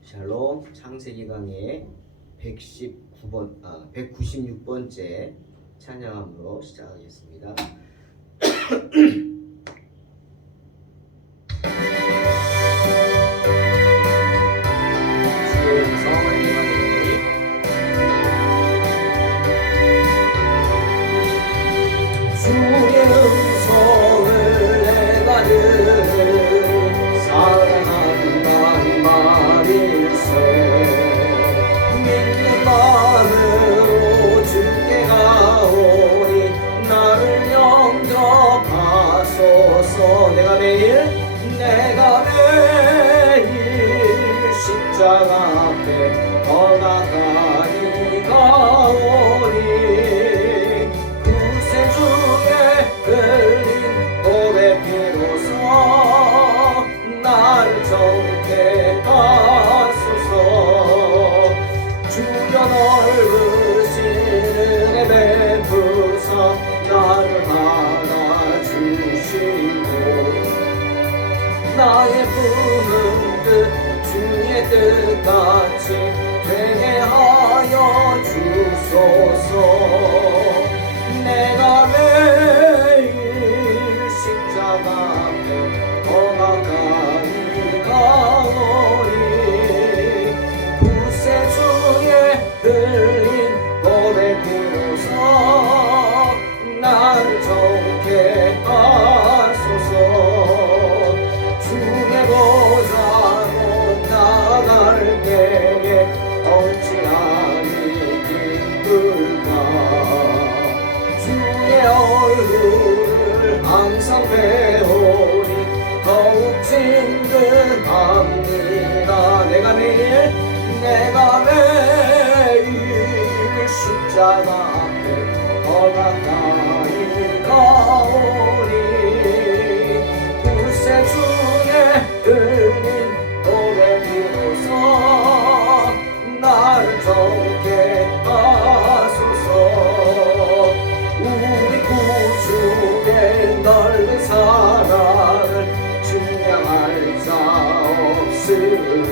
샬롬. 창세기 강의 196번째 찬양함으로 시작하겠습니다. 주의 음성을 내가 들으니 사랑한다는 말일세. 믿는 마음으로 주께 가오니 나를 영접하소서. 내가 매일 십자가 앞에 더 가까이 가오니 흘린 보배 피로써 나를 정케 하소서. 주여 넓으신 은혜 베푸사 나를 안아주시고 나의 품은 뜻 주의 뜻같이 되게 하여 주소서. 내가 매일 십자가 앞에 더 가까이 가오니 구세주의 흘린 보배 피로써 나를 정케 하소서. 주의 보좌로 나아갈 때에 어찌하니 기쁠까. 주의 얼굴을 항상 배우니 더욱 친근합니다. 내가 매일 십자가 앞에 더 가까이 가오니 구세주의 흘린 보배 피로써 나를 정케 하소서. 우리 구주의 넓은 사랑을 증명할 자 없으며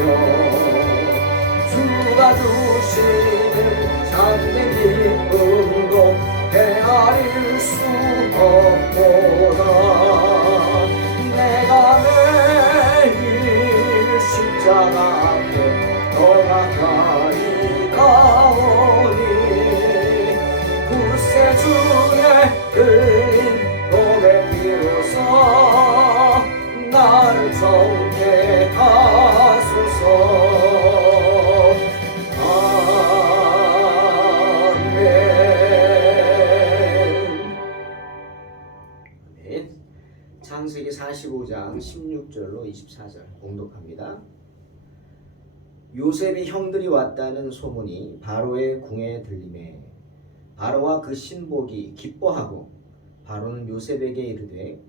주가 주시는 참된 기쁨도 헤아릴 수 없도다. 내가 매일 십자가 앞에 더 가까이 가오니 구세주의 흘린 보배 피로써 나를 정케 하소서. 아멘. 창세기 45장 16절로 24절 공독합니다. 요셉이 형들이 왔다는 소문이 바로의 궁에 들리매 바로와 그 신복이 기뻐하고 바로는 요셉에게 이르되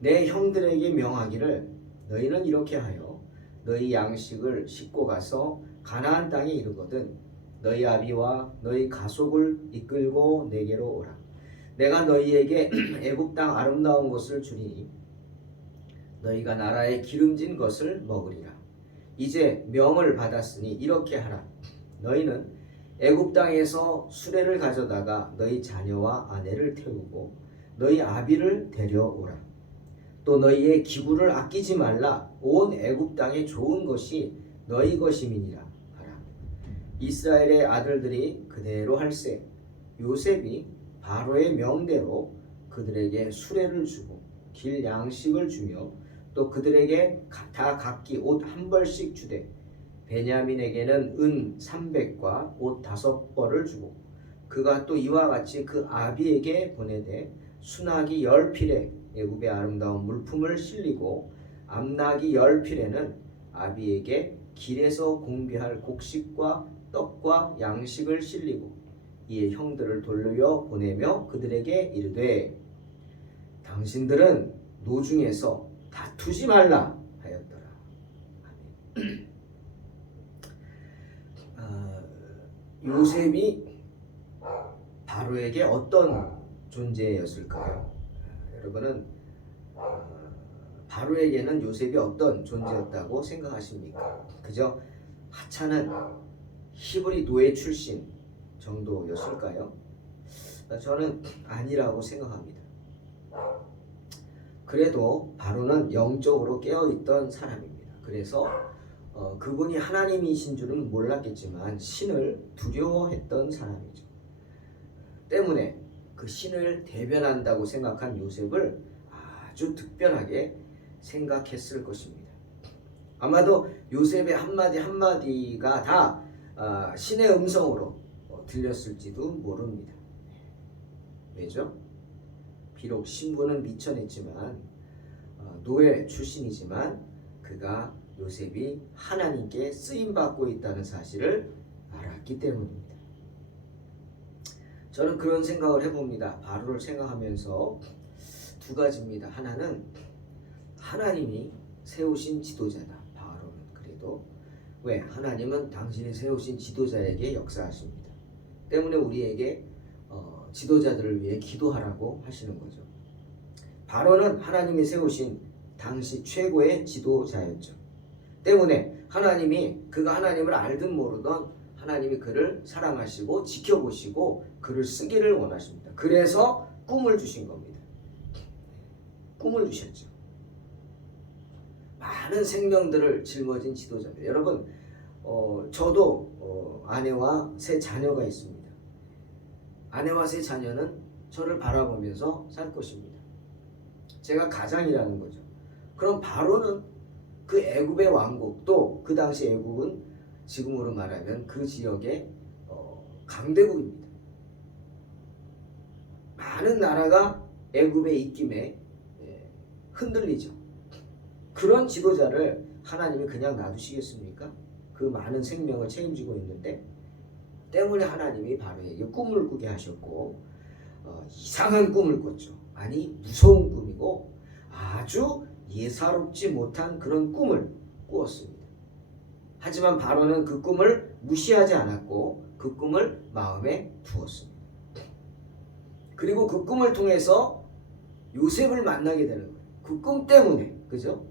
내 형들에게 명하기를 너희는 이렇게 하여 너희 양식을 싣고 가서 가나안 땅에 이르거든 너희 아비와 너희 가족을 이끌고 내게로 오라. 내가 너희에게 애굽 땅 아름다운 것을 주리니 너희가 나라의 기름진 것을 먹으리라. 이제 명을 받았으니 이렇게 하라. 너희는 애굽 땅에서 수레를 가져다가 너희 자녀와 아내를 태우고 너희 아비를 데려오라. 또 너희의 기구를 아끼지 말라. 온 애굽 땅에 좋은 것이 너희 것임이니라 하라. 이스라엘의 아들들이 그대로 할세. 요셉이 바로의 명대로 그들에게 수레를 주고 길 양식을 주며 또 그들에게 다 각기 옷 한 벌씩 주되 베냐민에게는 은 300과 옷 5벌을 주고 그가 또 이와 같이 그 아비에게 보내되 수나기 10필에 애굽의 아름다운 물품을 실리고 암나기 10필에는 아비에게 길에서 공비할 곡식과 떡과 양식을 실리고 이에 형들을 돌려 보내며 그들에게 이르되 당신들은 노중에서 다투지 말라 하였더라. 아멘. 요셉이 바로에게 어떤 존재였을까요? 여러분은 바로에게는 요셉이 어떤 존재였다고 생각하십니까? 그저 하찮은 히브리 노예 출신 정도였을까요? 저는 아니라고 생각합니다. 그래도 바로는 영적으로 깨어있던 사람입니다. 그래서 그분이 하나님이신 줄은 몰랐겠지만 신을 두려워했던 사람이죠. 때문에 그 신을 대변한다고 생각한 요셉을 아주 특별하게 생각했을 것입니다. 아마도 요셉의 한마디 한마디가 다 신의 음성으로 들렸을지도 모릅니다. 왜죠? 비록 신분은 미천했지만 노예 출신이지만 그가 요셉이 하나님께 쓰임받고 있다는 사실을 알았기 때문입니다. 저는 그런 생각을 해봅니다. 바로를 생각하면서 두 가지입니다. 하나는 하나님이 세우신 지도자다. 바로는 그래도 왜? 하나님은 당신이 세우신 지도자에게 역사하십니다. 때문에 우리에게 지도자들을 위해 기도하라고 하시는 거죠. 바로는 하나님이 세우신 당시 최고의 지도자였죠. 때문에 그가 하나님을 알든 모르던 하나님이 그를 사랑하시고 지켜보시고 그를 쓰기를 원하십니다. 그래서 꿈을 주신 겁니다. 꿈을 주셨죠. 많은 생명들을 짊어진 지도자입니다. 여러분, 저도 아내와 세 자녀가 있습니다. 아내와 세 자녀는 저를 바라보면서 살 것입니다. 제가 가장이라는 거죠. 그럼 바로는 그 애굽의 왕국도 그 당시 애굽은 지금으로 말하면 그 지역의 강대국입니다. 많은 나라가 애굽의 입김에 흔들리죠. 그런 지도자를 하나님이 그냥 놔두시겠습니까? 그 많은 생명을 책임지고 있는데 때문에 하나님이 바로에게 꿈을 꾸게 하셨고 이상한 꿈을 꿨죠. 아니 무서운 꿈이고 아주 예사롭지 못한 그런 꿈을 꾸었습니다. 하지만 바로는 그 꿈을 무시하지 않았고 그 꿈을 마음에 두었습니다. 그리고 그 꿈을 통해서 요셉을 만나게 되는 거예요. 그 꿈 때문에. 그죠?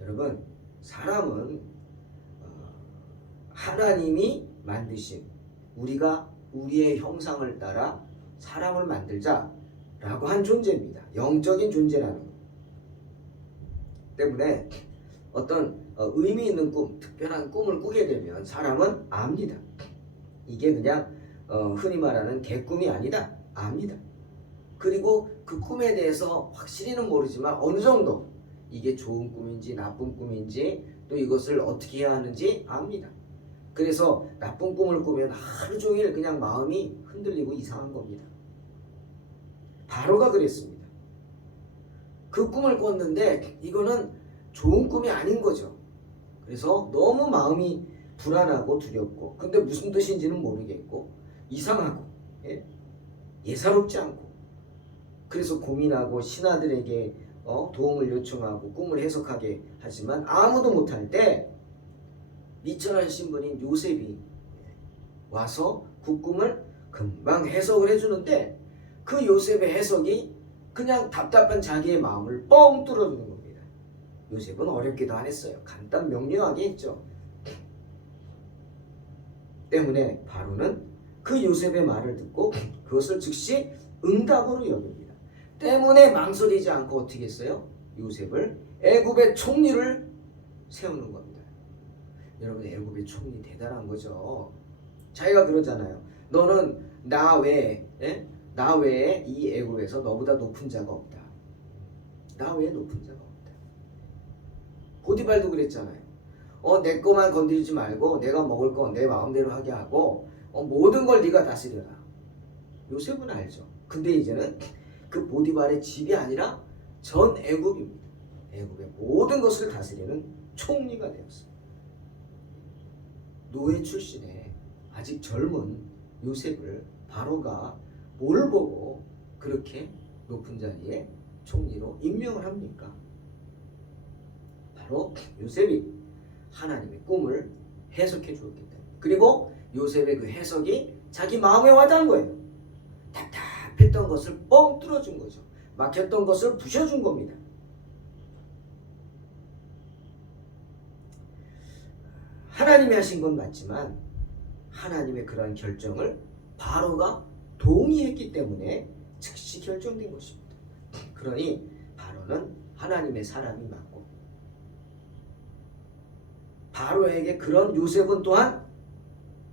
여러분, 사람은 하나님이 만드신 우리가 우리의 형상을 따라 사람을 만들자라고 한 존재입니다. 영적인 존재라는 것 때문에 어떤 의미 있는 꿈, 특별한 꿈을 꾸게 되면 사람은 압니다. 이게 그냥 흔히 말하는 개꿈이 아니다. 압니다. 그리고 그 꿈에 대해서 확실히는 모르지만 어느 정도 이게 좋은 꿈인지 나쁜 꿈인지 또 이것을 어떻게 해야 하는지 압니다. 그래서 나쁜 꿈을 꾸면 하루 종일 그냥 마음이 흔들리고 이상한 겁니다. 바로가 그랬습니다. 그 꿈을 꿨는데 이거는 좋은 꿈이 아닌 거죠. 그래서 너무 마음이 불안하고 두렵고 근데 무슨 뜻인지는 모르겠고 이상하고 예사롭지 않고 그래서 고민하고 신하들에게 도움을 요청하고 꿈을 해석하게 하지만 아무도 못할 때 미천한 신분인 요셉이 와서 그 꿈을 금방 해석을 해주는데 그 요셉의 해석이 그냥 답답한 자기의 마음을 뻥 뚫어주는 겁니다. 요셉은 어렵기도 안 했어요. 간단 명료하게 했죠. 때문에 바로는 그 요셉의 말을 듣고 그것을 즉시 응답으로 여깁니다. 때문에 망설이지 않고 어떻게 했어요? 요셉을 애굽의 총리를 세우는 겁니다. 여러분, 애굽의 총리 대단한 거죠. 자기가 그러잖아요. 너는 나 외에 이 애굽에서 너보다 높은 자가 없다. 나 외에 높은 자가 없다. 보디발도 그랬잖아요. 내 거만 건드리지 말고 내가 먹을 거 내 마음대로 하게 하고 모든 걸 네가 다스려라. 요셉은 알죠. 근데 이제는 그 보디발의 집이 아니라 전 애굽입니다. 애굽의 모든 것을 다스리는 총리가 되었습니다. 노예 출신의 아직 젊은 요셉을 바로가 뭘 보고 그렇게 높은 자리에 총리로 임명을 합니까? 바로 요셉이 하나님의 꿈을 해석해 주었기 때문에. 그리고 요셉의 그 해석이 자기 마음에 와닿은 거예요. 답답했던 것을 뻥 뚫어준 거죠. 막혔던 것을 부셔준 겁니다. 하나님이 하신 건 맞지만 하나님의 그러한 결정을 바로가 동의했기 때문에 즉시 결정된 것입니다. 그러니 바로는 하나님의 사람이 맞고 바로에게 그런 요셉은 또한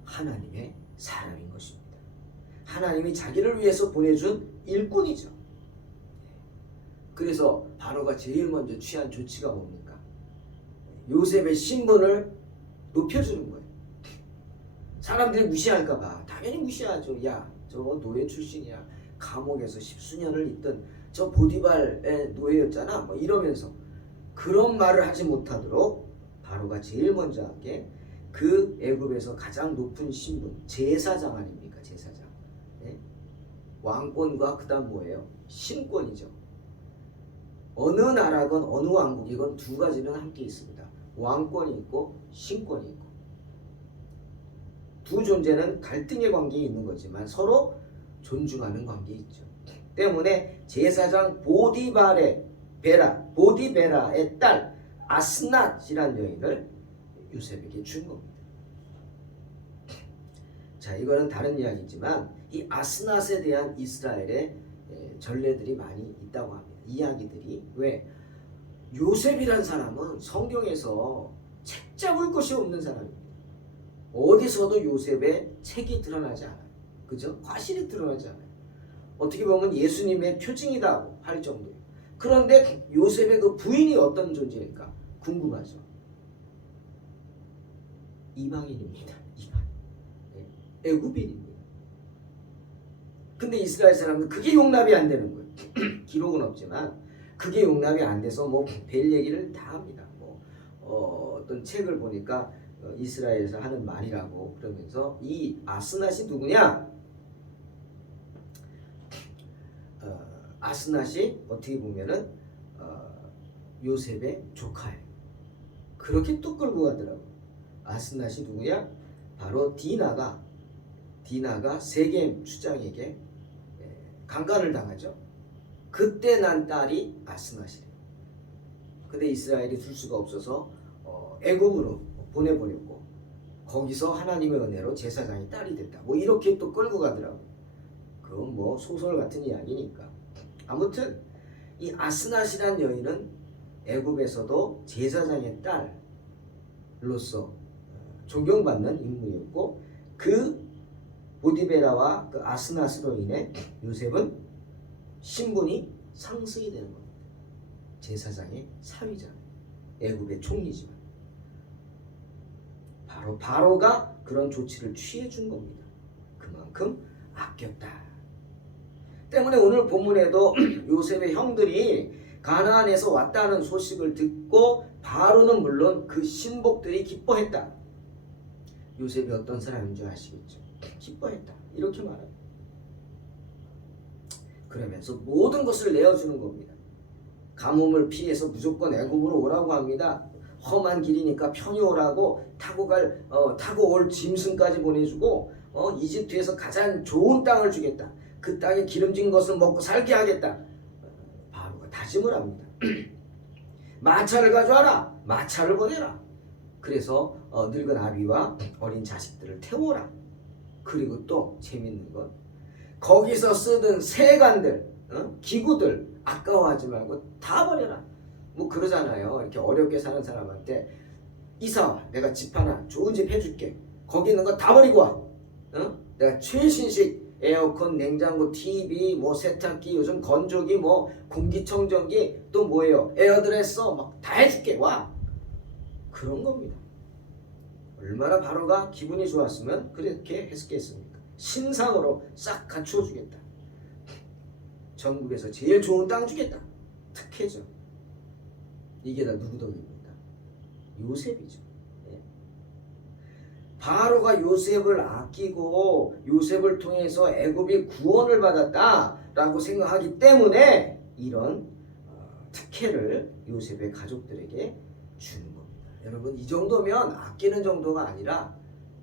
하나님의 사람인 것입니다. 하나님이 자기를 위해서 보내준 일꾼이죠. 그래서 바로가 제일 먼저 취한 조치가 뭡니까? 요셉의 신분을 높여주는 거예요. 사람들이 무시할까봐 당연히 무시하죠. 야, 저 노예 출신이야. 감옥에서 십수년을 있던 저 보디발의 노예였잖아. 뭐 이러면서 그런 말을 하지 못하도록 바로가 제일 먼저 한 게 그 애굽에서 가장 높은 신분 제사장 아닙니까? 제사장. 네? 왕권과 그다음 뭐예요? 신권이죠. 어느 나라건 어느 왕국이건 두 가지는 함께 있습니다. 왕권이 있고 신권이 있고 두 존재는 갈등의 관계에 있는 거지만 서로 존중하는 관계에 있죠. 때문에 제사장 보디베라의 딸 아스낫이라는 여인을 요셉에게 준 겁니다. 자, 이거는 다른 이야기지만 이 아스낫에 대한 이스라엘의 전례들이 많이 있다고 합니다. 이야기들이. 왜? 요셉이란 사람은 성경에서 책 잡을 것이 없는 사람입니다. 어디서도 요셉의 책이 드러나지 않아요. 그죠? 과실이 드러나지 않아요. 어떻게 보면 예수님의 표징이다 할 정도예요. 그런데 요셉의 그 부인이 어떤 존재일까? 궁금하죠. 이방인입니다. 이방인. 애굽인입니다. 근데 이스라엘 사람은 그게 용납이 안 되는 거예요. 기록은 없지만 그게 용납이 안 돼서 뭐 별 얘기를 다 합니다. 어떤 책을 보니까 이스라엘에서 하는 말이라고 그러면서 이 아스낫이 누구냐? 아스낫이 어떻게 보면은 요셉의 조카예요. 그렇게 뚝 끌고 가더라고. 아스낫이 누구냐? 바로 디나가 세겜 추장에게 강간을 당하죠. 그때 난 딸이 아스낫이래요. 근데 이스라엘이 둘 수가 없어서 애굽으로 보내버렸고 거기서 하나님의 은혜로 제사장이 딸이 됐다. 뭐 이렇게 또 끌고 가더라고. 그건 뭐 소설 같은 이야기니까. 아무튼 이 아스낫이란 여인은 애굽에서도 제사장의 딸로서 존경받는 인물이었고 그 보디베라와 그 아스낫으로 인해 요셉은 신분이 상승이 되는 겁니다. 제사장의 사위잖아요. 애굽의 총리지만 바로가 그런 조치를 취해 준 겁니다. 그만큼 아꼈다. 때문에 오늘 본문에도 요셉의 형들이 가나안에서 왔다는 소식을 듣고 바로는 물론 그 신복들이 기뻐했다. 요셉이 어떤 사람인 줄 아시겠죠? 기뻐했다. 이렇게 말합니다. 그러면서 모든 것을 내어주는 겁니다. 가뭄을 피해서 무조건 애굽으로 오라고 합니다. 험한 길이니까 편히 오라고 타고 올 짐승까지 보내주고 이집트에서 가장 좋은 땅을 주겠다. 그 땅에 기름진 것을 먹고 살게 하겠다. 바로가 다짐을 합니다. 마차를 가져와라. 마차를 보내라. 그래서 늙은 아비와 어린 자식들을 태워라. 그리고 또 재밌는 건 거기서 쓰던 세간들, 기구들 아까워하지 말고 다 버려라. 뭐 그러잖아요. 이렇게 어렵게 사는 사람한테 이사와, 내가 집 하나 좋은 집 해줄게. 거기 있는 거 다 버리고 와. 내가 최신식 에어컨, 냉장고, TV, 뭐 세탁기, 요즘 건조기, 뭐 공기청정기, 또 뭐예요? 에어드레서 막 다 해줄게. 와. 그런 겁니다. 얼마나 바로가 기분이 좋았으면 그렇게 했겠습니까? 신상으로 싹 갖추어 주겠다. 전국에서 제일 좋은 땅 주겠다. 특혜죠. 이게 다 누구 덕입니까? 요셉이죠. 네. 바로가 요셉을 아끼고 요셉을 통해서 애굽이 구원을 받았다라고 생각하기 때문에 이런 특혜를 요셉의 가족들에게 주는 겁니다. 여러분, 이 정도면 아끼는 정도가 아니라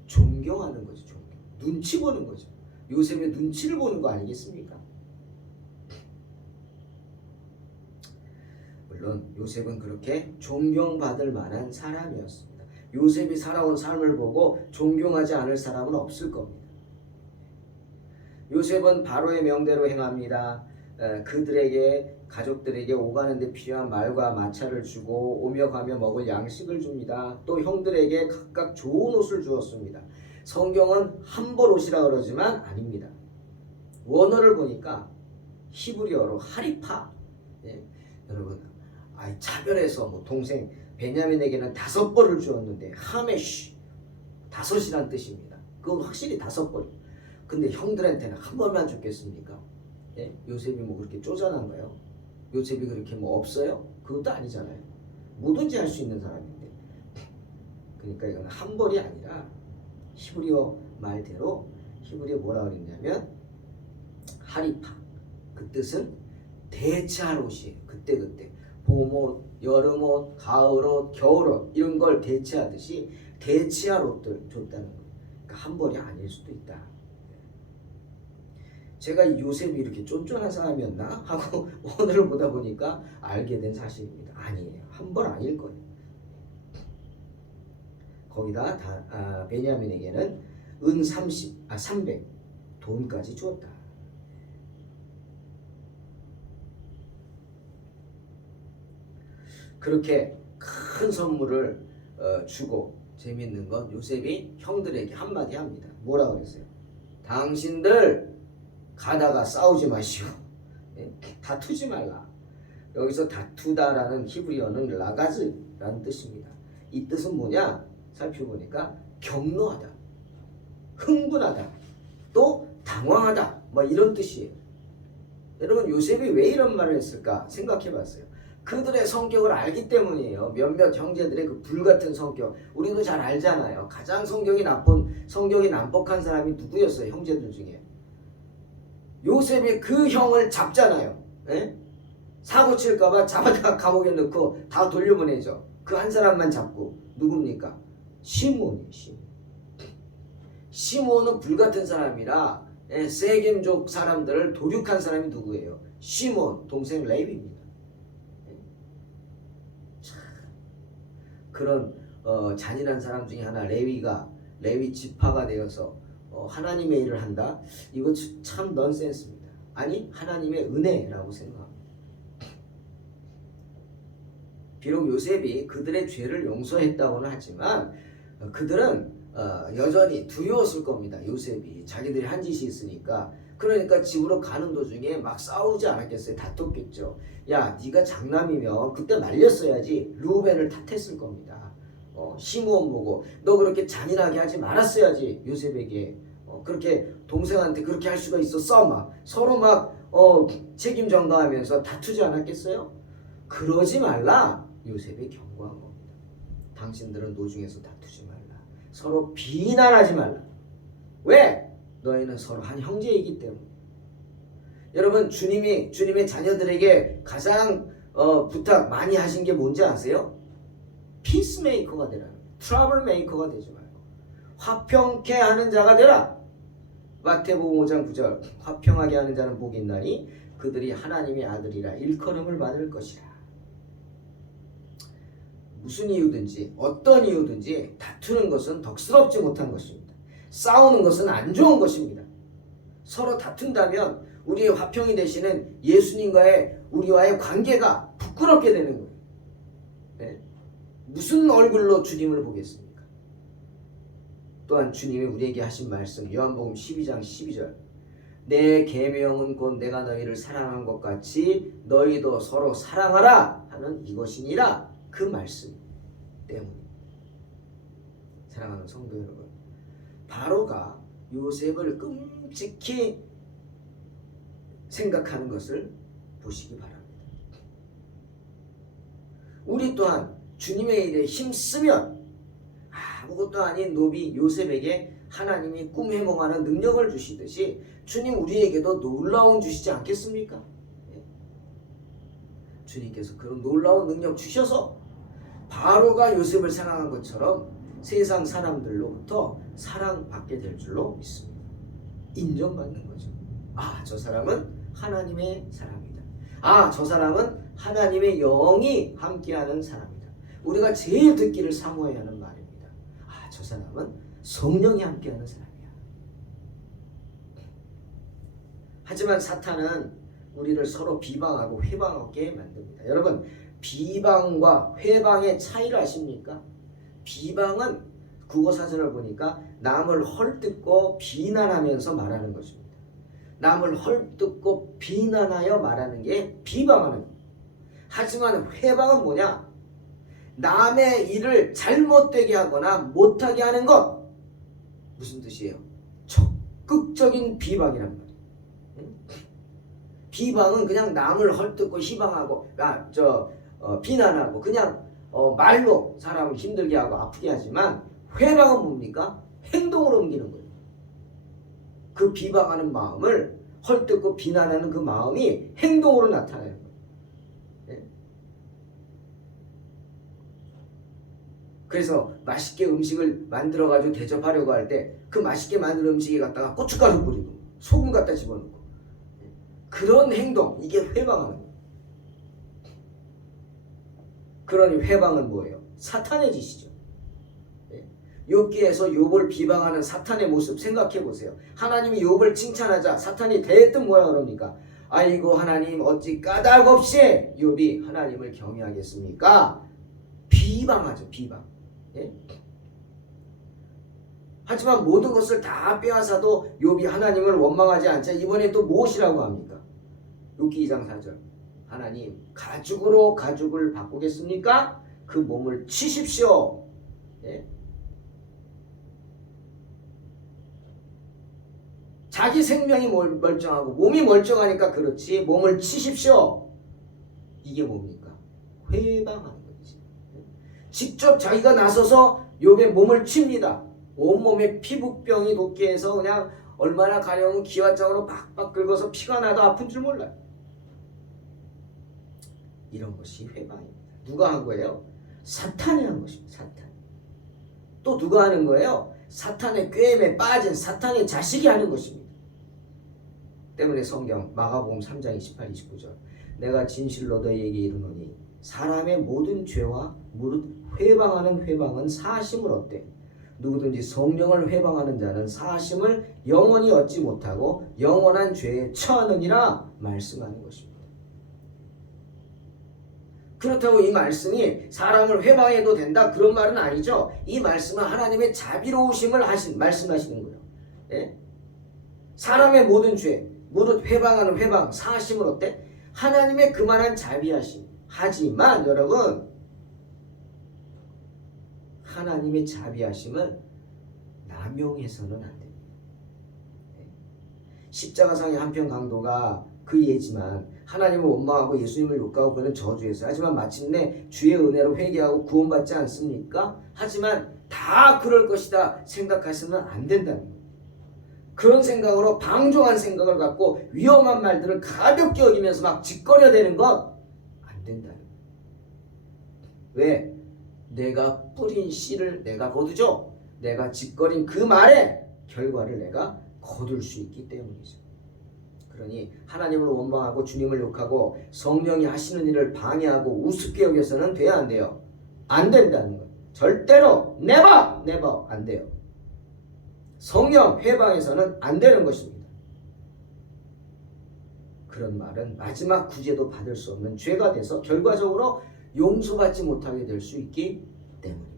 존경하는 거죠. 존경. 눈치 보는 거죠. 요셉의 눈치를 보는 거 아니겠습니까? 물론 요셉은 그렇게 존경받을 만한 사람이었습니다. 요셉이 살아온 삶을 보고 존경하지 않을 사람은 없을 겁니다. 요셉은 바로의 명대로 행합니다. 그들에게 가족들에게 오가는 데 필요한 말과 마차를 주고 오며 가며 먹을 양식을 줍니다. 또 형들에게 각각 좋은 옷을 주었습니다. 성경은 함벌옷이라 그러지만 아닙니다. 원어를 보니까 히브리어로 하리파. 예, 여러분, 차별해서 뭐 동생 베냐민에게는 5벌을 주었는데 하메쉬 5이란 뜻입니다. 그건 확실히 5벌. 근데 형들한테는 한 벌만 줬겠습니까? 예? 요셉이 뭐 그렇게 쪼잔한가요? 요셉이 그렇게 뭐 없어요? 그것도 아니잖아요. 뭐든지 할 수 있는 사람인데. 그러니까 이건 한 벌이 아니라 히브리어 말대로 히브리어 뭐라 그랬냐면 하리파. 그 뜻은 대체할 옷이에요. 그때그때 봄옷, 여름옷, 가을옷, 겨울옷 이런 걸 대체하듯이 대체할 옷들 줬다는 거예요. 그러니까 한 벌이 아닐 수도 있다. 제가 요셉이 이렇게 쫀쫀한 사람이었나 하고 오늘을 보다 보니까 알게 된 사실입니다. 아니에요. 한 벌 아닐 거예요. 거기다 베냐민에게는 은 300 돈까지 주었다. 그렇게 큰 선물을 주고 재밌는 건 요셉이 형들에게 한마디 합니다. 뭐라 그랬어요? 당신들 가다가 싸우지 마시오. 다투지 말라. 여기서 다투다라는 히브리어는 라가즈라는 뜻입니다. 이 뜻은 뭐냐? 살펴보니까 격노하다, 흥분하다, 또 당황하다 뭐 이런 뜻이에요. 여러분 요셉이 왜 이런 말을 했을까 생각해봤어요. 그들의 성격을 알기 때문이에요. 몇몇 형제들의 그 불같은 성격 우리도 잘 알잖아요. 가장 성격이 난폭한 사람이 누구였어요? 형제들 중에 요셉이 그 형을 잡잖아요. 에? 사고 칠까봐 잡아다가 감옥에 넣고 다 돌려보내죠. 그 한 사람만 잡고. 누굽니까? 시므온이에요. 시므온은 불같은 사람이라 세겜족 사람들을 도륙한 사람이 누구예요? 시므온 동생 레위입니다. 그런 잔인한 사람 중에 하나 레위 지파가 되어서 하나님의 일을 한다. 이거 참 넌센스입니다. 아니 하나님의 은혜라고 생각합니다. 비록 요셉이 그들의 죄를 용서했다고는 하지만 그들은 여전히 두려웠을 겁니다. 요셉이 자기들이 한 짓이 있으니까. 그러니까 집으로 가는 도중에 막 싸우지 않았겠어요? 다퉜겠죠. 야 네가 장남이면 그때 말렸어야지. 루벤을 탓했을 겁니다. 시므온 보고 너 그렇게 잔인하게 하지 말았어야지. 요셉에게 그렇게 동생한테 그렇게 할 수가 있었어. 막 서로 막 책임 전가하면서 다투지 않았겠어요? 그러지 말라. 요셉이 경고한 겁니다. 당신들은 노중에서 다투지 말라. 서로 비난하지 말라. 왜? 너희는 서로 한 형제이기 때문에. 여러분 주님의 자녀들에게 가장 부탁 많이 하신 게 뭔지 아세요? 피스메이커가 되라는 거예요. 트러블 메이커가 되지 말고 화평케 하는 자가 되라. 마태복음 5장 9절 화평하게 하는 자는 복이 있나니 그들이 하나님의 아들이라 일컬음을 받을 것이라. 무슨 이유든지 어떤 이유든지 다투는 것은 덕스럽지 못한 것입니다. 싸우는 것은 안 좋은 것입니다. 서로 다툰다면 우리의 화평이 되시는 예수님과의 우리와의 관계가 부끄럽게 되는 거예요. 네? 무슨 얼굴로 주님을 보겠습니까? 또한 주님이 우리에게 하신 말씀 요한복음 12장 12절 내 계명은 곧 내가 너희를 사랑한 것 같이 너희도 서로 사랑하라 하는 이것이니라. 그 말씀 때문에 사랑하는 성도 여러분, 바로가 요셉을 끔찍히 생각하는 것을 보시기 바랍니다. 우리 또한 주님의 일에 힘쓰면 아무것도 아닌 노비 요셉에게 하나님이 꿈 해몽하는 능력을 주시듯이 주님 우리에게도 놀라운 주시지 않겠습니까? 주님께서 그런 놀라운 능력 주셔서 바로가 요셉을 사랑한 것처럼 세상 사람들로부터 사랑받게 될 줄로 믿습니다. 인정받는 거죠. 저 사람은 하나님의 사람이다. 저 사람은 하나님의 영이 함께하는 사람이다. 우리가 제일 듣기를 사모해야 하는 말입니다. 저 사람은 성령이 함께하는 사람이야. 하지만 사탄은 우리를 서로 비방하고 회방하게 만듭니다. 여러분, 비방과 회방의 차이를 아십니까? 비방은 국어사전을 보니까 남을 헐뜯고 비난하면서 말하는 것입니다. 남을 헐뜯고 비난하여 말하는 게 비방하는 것. 하지만 회방은 뭐냐? 남의 일을 잘못되게 하거나 못하게 하는 것. 무슨 뜻이에요? 적극적인 비방이란 말이에요. 비방은 그냥 남을 헐뜯고 희방하고 비난하고 그냥 말로 사람을 힘들게 하고 아프게 하지만, 회방은 뭡니까? 행동으로 옮기는 거예요. 그 비방하는 마음을, 헐뜯고 비난하는 그 마음이 행동으로 나타나는 거예요. 네? 그래서 맛있게 음식을 만들어 가지고 대접하려고 할 때 그 맛있게 만든 음식에 갖다가 고춧가루 뿌리고 소금 갖다 집어넣고, 그런 행동, 이게 회방하는 거예요. 그러니 회방은 뭐예요? 사탄의 짓이죠. 욥기에서 욥을 비방하는 사탄의 모습 생각해 보세요. 하나님이 욥을 칭찬하자 사탄이 대뜸 뭐라 그럽니까? 아이고 하나님, 어찌 까닭없이 욥이 하나님을 경외하겠습니까? 비방하죠. 비방. 예? 하지만 모든 것을 다 빼앗아도 욥이 하나님을 원망하지 않자 이번에 또 무엇이라고 합니까? 욥기 2장 4절. 하나님, 가죽으로 가죽을 바꾸겠습니까? 그 몸을 치십시오. 예? 자기 생명이 멀쩡하고 몸이 멀쩡하니까 그렇지, 몸을 치십시오. 이게 뭡니까? 회방하는 거지. 직접 자기가 나서서 욥의 몸을 칩니다. 온몸에 피부병이 돋게 해서 그냥 얼마나 가려우면 기와장으로 팍팍 긁어서 피가 나도 아픈 줄 몰라요. 이런 것이 회방입니다. 누가 한 거예요? 사탄이 한 것입니다. 사탄. 또 누가 하는 거예요? 사탄의 꾀임에 빠진 사탄의 자식이 하는 것입니다. 때문에 성경 마가복음 3장 28, 29절, 내가 진실로 너희에게 이르노니 사람의 모든 죄와 무릇 회방하는 회방은 사하심을 얻되 누구든지 성령을 회방하는 자는 사하심을 영원히 얻지 못하고 영원한 죄에 처하느니라 말씀하는 것입니다. 그렇다고 이 말씀이 사람을 회방해도 된다, 그런 말은 아니죠. 이 말씀은 하나님의 자비로우심을 말씀하시는 거예요. 예? 사람의 모든 죄 무릇 회방하는 회방 사하심을 얻되 하나님의 그만한 자비하심. 하지만 여러분, 하나님의 자비하심을 남용해서는 안 됩니다. 십자가상의 한편 강도가 그 예지만 하나님을 원망하고 예수님을 욕하고 그는 저주했어요. 하지만 마침내 주의 은혜로 회개하고 구원받지 않습니까? 하지만 다 그럴 것이다 생각하시면 안 된다는 거예요. 그런 생각으로 방종한 생각을 갖고 위험한 말들을 가볍게 여기면서 막 짓거려대는 건 안 된다는 거예요. 왜? 내가 뿌린 씨를 내가 거두죠. 내가 짓거린 그 말의 결과를 내가 거둘 수 있기 때문이죠. 그러니 하나님을 원망하고 주님을 욕하고 성령이 하시는 일을 방해하고 우습게 여겨서는 돼야 안 돼요. 안 된다는 거예요. 절대로 never 안 돼요. 성령 회방에서는 안 되는 것입니다. 그런 말은 마지막 구제도 받을 수 없는 죄가 돼서 결과적으로 용서받지 못하게 될 수 있기 때문입니다.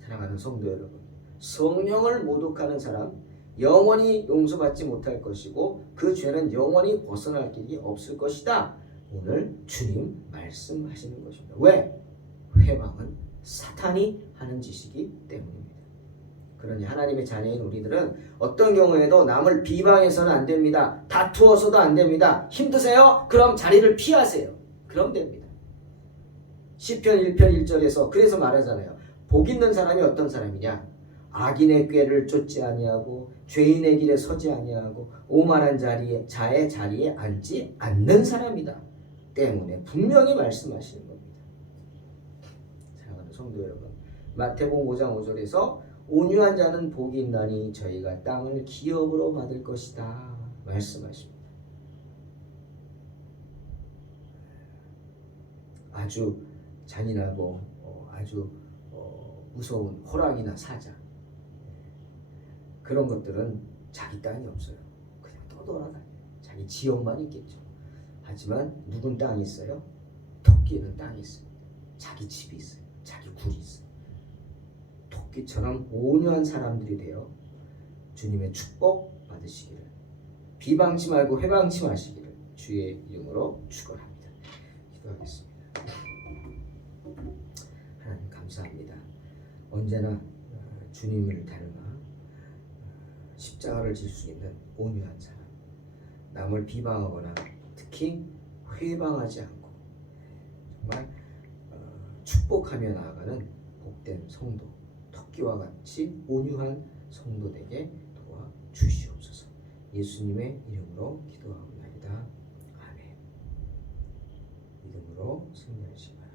사랑하는 성도 여러분, 성령을 모독하는 사람 영원히 용서받지 못할 것이고 그 죄는 영원히 벗어날 길이 없을 것이다. 오늘 주님 말씀하시는 것입니다. 왜? 회방은 사탄이 하는 짓이기 때문입니다. 그러니 하나님의 자녀인 우리들은 어떤 경우에도 남을 비방해서는 안 됩니다. 다투어서도 안 됩니다. 힘드세요? 그럼 자리를 피하세요. 그럼 됩니다. 시편 1편 1절에서 그래서 말하잖아요. 복 있는 사람이 어떤 사람이냐? 악인의 꾀를 쫓지 아니하고 죄인의 길에 서지 아니하고 오만한 자의 자리에 앉지 않는 사람이다. 때문에 분명히 말씀하시는 겁니다. 사랑하는 성도 여러분, 마태복음 5장 5절에서 온유한 자는 복이 있나니 저희가 땅을 기업으로 받을 것이다 말씀하십니다. 아주 잔인하고 아주 무서운 호랑이나 사자, 그런 것들은 자기 땅이 없어요. 그냥 떠돌아다녀요. 자기 지역만 있겠죠. 하지만 누군 땅이 있어요? 토끼는 땅이 있어요. 자기 집이 있어요. 자기 굴이 있어요. 토끼처럼 온유한 사람들이 되어 주님의 축복 받으시기를, 비방치 말고 회방치 마시기를 주의 이름으로 축원합니다. 기도하겠습니다. 하나님 감사합니다. 언제나 주님을 닮아 십자가를 질 수 있는 온유한 사람, 남을 비방하거나 특히 회방하지 않고 정말 축복하며 나아가는 복된 성도, 토끼와 같이 온유한 성도 되게 도와 주시옵소서. 예수님의 이름으로 기도하옵나이다. 아멘. 믿음으로 승리하시기 바랍니다.